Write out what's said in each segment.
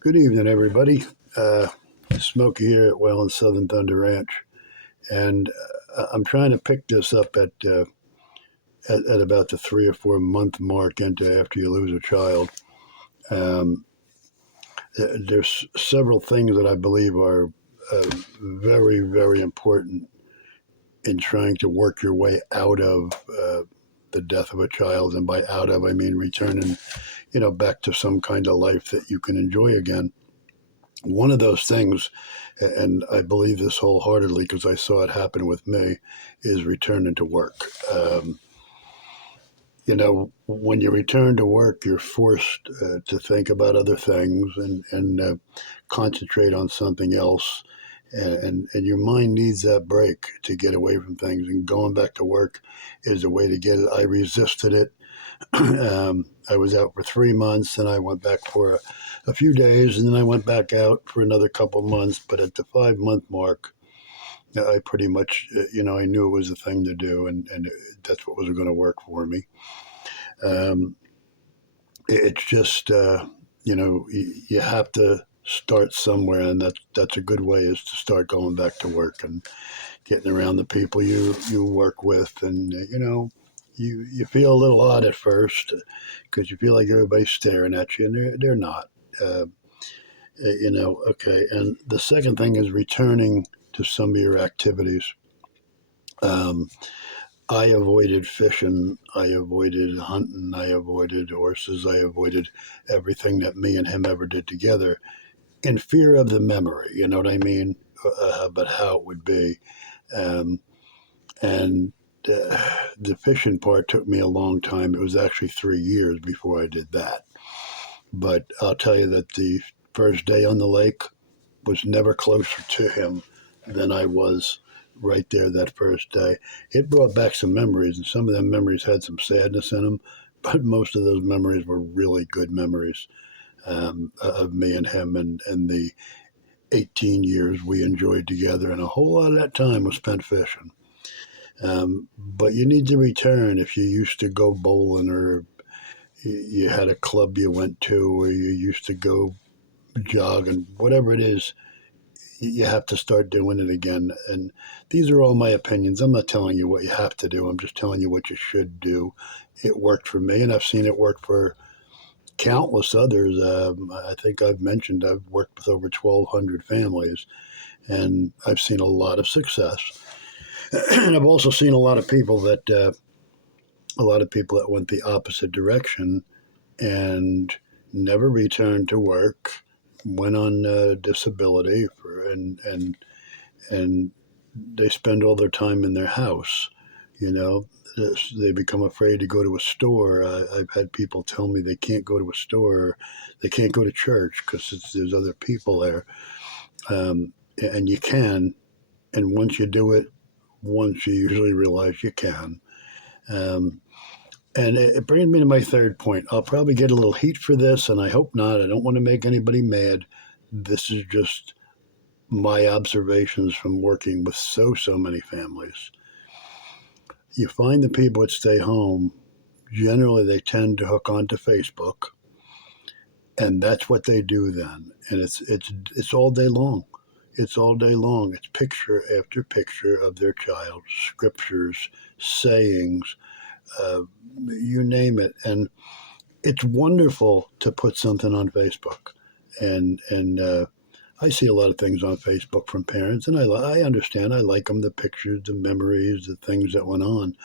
Good evening, everybody. Smokey here at Well and Southern Thunder Ranch, and I'm trying to pick this up at about the 3 or 4 month mark into after you lose a child. Um, there's several things that I believe are very, very important in trying to work your way out of the death of a child, and by out of I mean returning, back to some kind of life that you can enjoy again. One of those things, and I believe this wholeheartedly because I saw it happen with me, is returning to work. When you return to work, you're forced to think about other things and concentrate on something else. And your mind needs that break to get away from things. And going back to work is a way to get it. I resisted it. I was out for 3 months, and I went back for a few days, and then I went back out for another couple months. But at the 5 month mark, I pretty much, I knew it was the thing to do, and that's what was going to work for me. Um, it's just, you have to start somewhere, and that's a good way is to start going back to work and getting around the people you work with, and you feel a little odd at first because you feel like everybody's staring at you, and they're not. Uh, okay. And the second thing is returning to some of your activities. Um, I avoided fishing. I avoided hunting. I avoided horses. I avoided everything that me and him ever did together in fear of the memory. You know what I mean? About how it would be. Um, and the fishing part took me a long time. It was actually 3 years before I did that. But I'll tell you that the first day on the lake was never closer to him than I was right there that first day. It brought back some memories, and some of them memories had some sadness in them, but most of those memories were really good memories of me and him and the 18 years we enjoyed together, and a whole lot of that time was spent fishing. But you need to return if you used to go bowling or you had a club you went to or you used to go jogging, whatever it is, you have to start doing it again. And these are all my opinions. I'm not telling you what you have to do. I'm just telling you what you should do. It worked for me, and I've seen it work for countless others. I think I've mentioned I've worked with over 1,200 families, and I've seen a lot of success. And I've also seen a lot of people that went the opposite direction and never returned to work, went on disability and they spend all their time in their house. You know, they become afraid to go to a store. I've had people tell me they can't go to a store, they can't go to church because there's other people there. And you can, and once you do it, once you usually realize you can. Um, And it brings me to my third point. I'll probably get a little heat for this, and I hope not. I don't want to make anybody mad. This is just my observations from working with so many families. You find the people that stay home, generally they tend to hook onto Facebook, and that's what they do then. And it's all day long. It's all day long. It's picture after picture of their child, scriptures, sayings, uh, you name it. And it's wonderful to put something on Facebook, and I see a lot of things on Facebook from parents, and I understand. I like them, the pictures, the memories, the things that went on.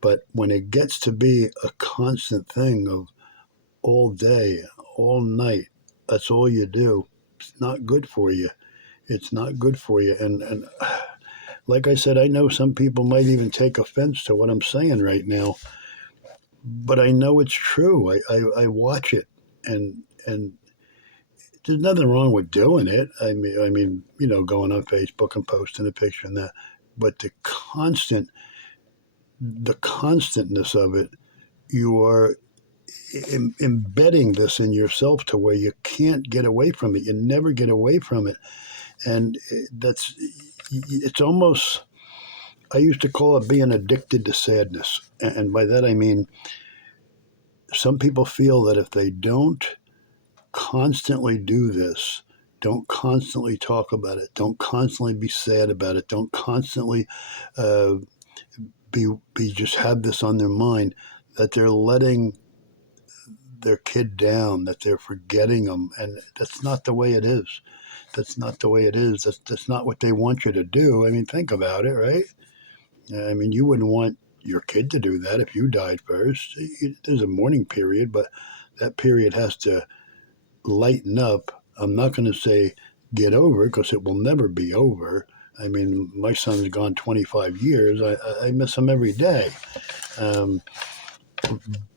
But when it gets to be a constant thing of all day, all night, that's all you do. It's not good for you. It's not good for you. And like I said, I know some people might even take offense to what I'm saying right now, but I know it's true. I watch it, and there's nothing wrong with doing it. I mean, going on Facebook and posting a picture and that, but the constantness of it, you are embedding this in yourself to where you can't get away from it. You never get away from it, and it's almost. I used to call it being addicted to sadness, and by that I mean some people feel that if they don't constantly do this. Don't constantly talk about it. Don't constantly be sad about it. Don't constantly uh, be just have this on their mind that they're letting their kid down, that they're forgetting them, and that's not the way it is. That's not the way it is. That's not what they want you to do. I mean, think about it, right? I mean, you wouldn't want your kid to do that if you died first. There's a mourning period, but that period has to lighten up. I'm not going to say get over it because it will never be over. I mean, my son's gone 25 years. I miss him every day. Um,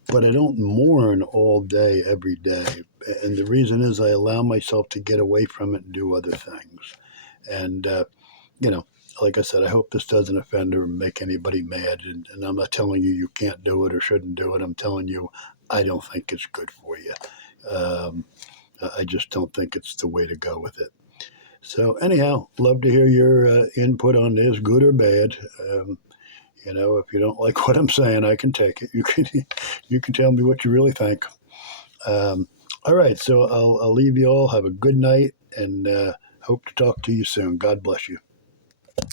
but I don't mourn all day, every day. And the reason is I allow myself to get away from it and do other things. And, you know, like I said, I hope this doesn't offend or make anybody mad. And I'm not telling you you can't do it or shouldn't do it. I'm telling you I don't think it's good for you. Um, I just don't think it's the way to go with it. So anyhow, love to hear your input on this, good or bad. If you don't like what I'm saying, I can take it. You can tell me what you really think. All right, so I'll leave you all. Have a good night, and hope to talk to you soon. God bless you.